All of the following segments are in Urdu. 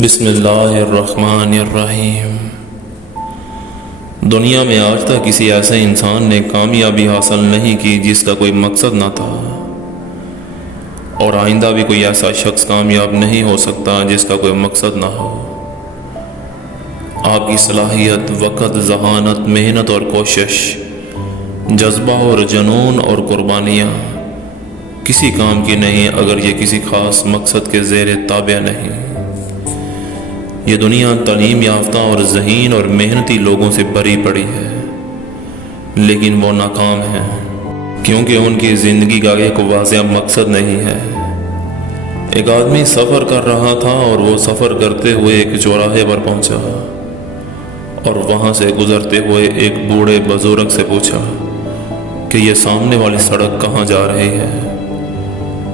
بسم اللہ الرحمن الرحیم۔ دنیا میں آج تک کسی ایسے انسان نے کامیابی حاصل نہیں کی جس کا کوئی مقصد نہ تھا، اور آئندہ بھی کوئی ایسا شخص کامیاب نہیں ہو سکتا جس کا کوئی مقصد نہ ہو۔ آپ کی صلاحیت، وقت، ذہانت، محنت اور کوشش، جذبہ اور جنون اور قربانیاں کسی کام کی نہیں اگر یہ کسی خاص مقصد کے زیر تابع نہیں۔ یہ دنیا تعلیم یافتہ اور ذہین اور محنتی لوگوں سے بھری پڑی ہے، لیکن وہ ناکام ہیں کیونکہ ان کی زندگی کا ایک واضح مقصد نہیں ہے۔ ایک آدمی سفر کر رہا تھا اور وہ سفر کرتے ہوئے ایک چوراہے پر پہنچا اور وہاں سے گزرتے ہوئے ایک بوڑھے بزرگ سے پوچھا کہ یہ سامنے والی سڑک کہاں جا رہی ہے۔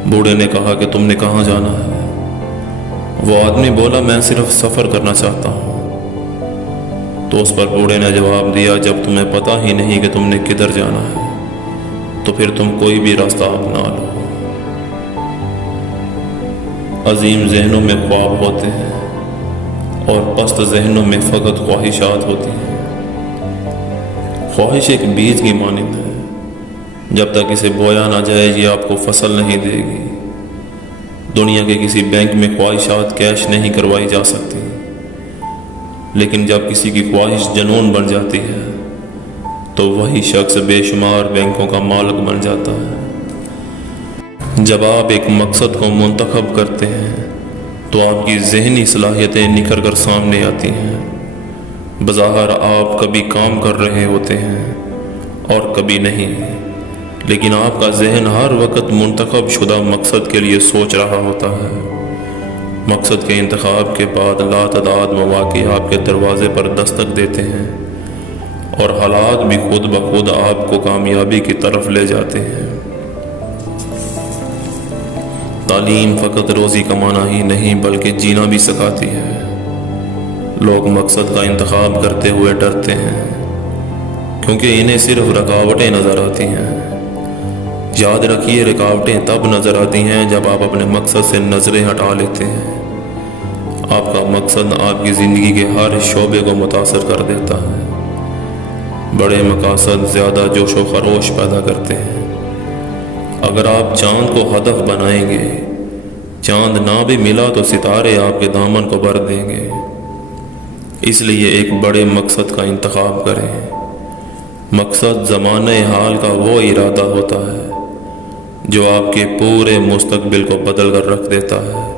بوڑھے نے کہا کہ تم نے کہاں جانا ہے؟ وہ آدمی بولا میں صرف سفر کرنا چاہتا ہوں۔ تو اس پر بوڑھے نے جواب دیا جب تمہیں پتہ ہی نہیں کہ تم نے کدھر جانا ہے تو پھر تم کوئی بھی راستہ اپنا لو۔ عظیم ذہنوں میں خواب ہوتے ہیں اور پست ذہنوں میں فقط خواہشات ہوتی ہیں۔ خواہش ایک بیج کی مانند ہے، جب تک اسے بویا نہ جائے یہ آپ کو فصل نہیں دے گی۔ دنیا کے کسی بینک میں خواہشات کیش نہیں کروائی جا سکتی، لیکن جب کسی کی خواہش جنون بن جاتی ہے تو وہی شخص بے شمار بینکوں کا مالک بن جاتا ہے۔ جب آپ ایک مقصد کو منتخب کرتے ہیں تو آپ کی ذہنی صلاحیتیں نکھر کر سامنے آتی ہیں۔ بظاہر آپ کبھی کام کر رہے ہوتے ہیں اور کبھی نہیں، لیکن آپ کا ذہن ہر وقت منتخب شدہ مقصد کے لیے سوچ رہا ہوتا ہے۔ مقصد کے انتخاب کے بعد لاتعداد مواقع آپ کے دروازے پر دستک دیتے ہیں اور حالات بھی خود بخود آپ کو کامیابی کی طرف لے جاتے ہیں۔ تعلیم فقط روزی کمانا ہی نہیں بلکہ جینا بھی سکھاتی ہے۔ لوگ مقصد کا انتخاب کرتے ہوئے ڈرتے ہیں کیونکہ انہیں صرف رکاوٹیں نظر آتی ہیں۔ یاد رکھیے، رکاوٹیں تب نظر آتی ہیں جب آپ اپنے مقصد سے نظریں ہٹا لیتے ہیں۔ آپ کا مقصد آپ کی زندگی کے ہر شعبے کو متاثر کر دیتا ہے۔ بڑے مقاصد زیادہ جوش و خروش پیدا کرتے ہیں۔ اگر آپ چاند کو ہدف بنائیں گے، چاند نہ بھی ملا تو ستارے آپ کے دامن کو بھر دیں گے۔ اس لیے ایک بڑے مقصد کا انتخاب کریں۔ مقصد زمانۂ حال کا وہ ارادہ ہوتا ہے جو آپ کے پورے مستقبل کو بدل کر رکھ دیتا ہے۔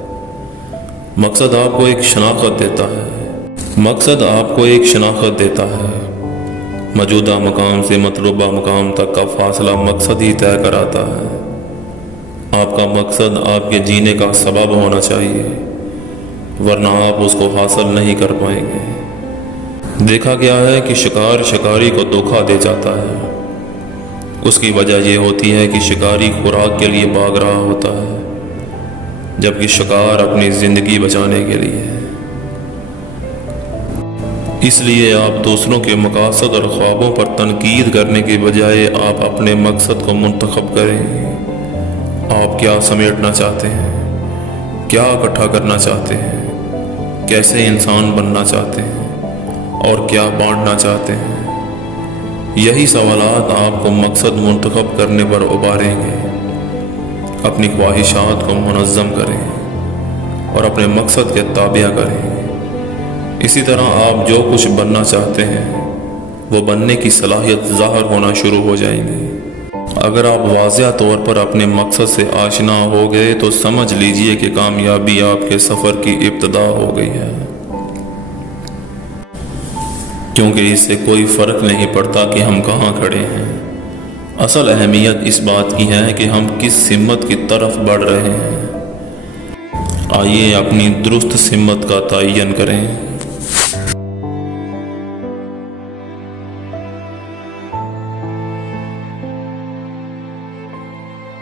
مقصد آپ کو ایک شناخت دیتا ہے۔ موجودہ مقام سے مطلوبہ مقام تک کا فاصلہ مقصد ہی طے کراتا ہے۔ آپ کا مقصد آپ کے جینے کا سبب ہونا چاہیے، ورنہ آپ اس کو حاصل نہیں کر پائیں گے۔ دیکھا گیا ہے کہ شکار شکاری کو دھوکہ دے جاتا ہے۔ اس کی وجہ یہ ہوتی ہے کہ شکاری خوراک کے لیے بھاگ رہا ہوتا ہے، جبکہ شکار اپنی زندگی بچانے کے لیے۔ اس لیے آپ دوسروں کے مقاصد اور خوابوں پر تنقید کرنے کے بجائے آپ اپنے مقصد کو منتخب کریں۔ آپ کیا سمیٹنا چاہتے ہیں؟ کیا اکٹھا کرنا چاہتے ہیں؟ کیسے انسان بننا چاہتے ہیں؟ اور کیا بانٹنا چاہتے ہیں؟ یہی سوالات آپ کو مقصد منتخب کرنے پر ابھاریں گے۔ اپنی خواہشات کو منظم کریں اور اپنے مقصد کے تابع کریں۔ اسی طرح آپ جو کچھ بننا چاہتے ہیں وہ بننے کی صلاحیت ظاہر ہونا شروع ہو جائیں گی۔ اگر آپ واضح طور پر اپنے مقصد سے آشنا ہو گئے تو سمجھ لیجئے کہ کامیابی آپ کے سفر کی ابتدا ہو گئی ہے، کیونکہ اس سے کوئی فرق نہیں پڑتا کہ ہم کہاں کھڑے ہیں۔ اصل اہمیت اس بات کی ہے کہ ہم کس سمت کی طرف بڑھ رہے ہیں۔ آئیے اپنی درست سمت کا تعین کریں۔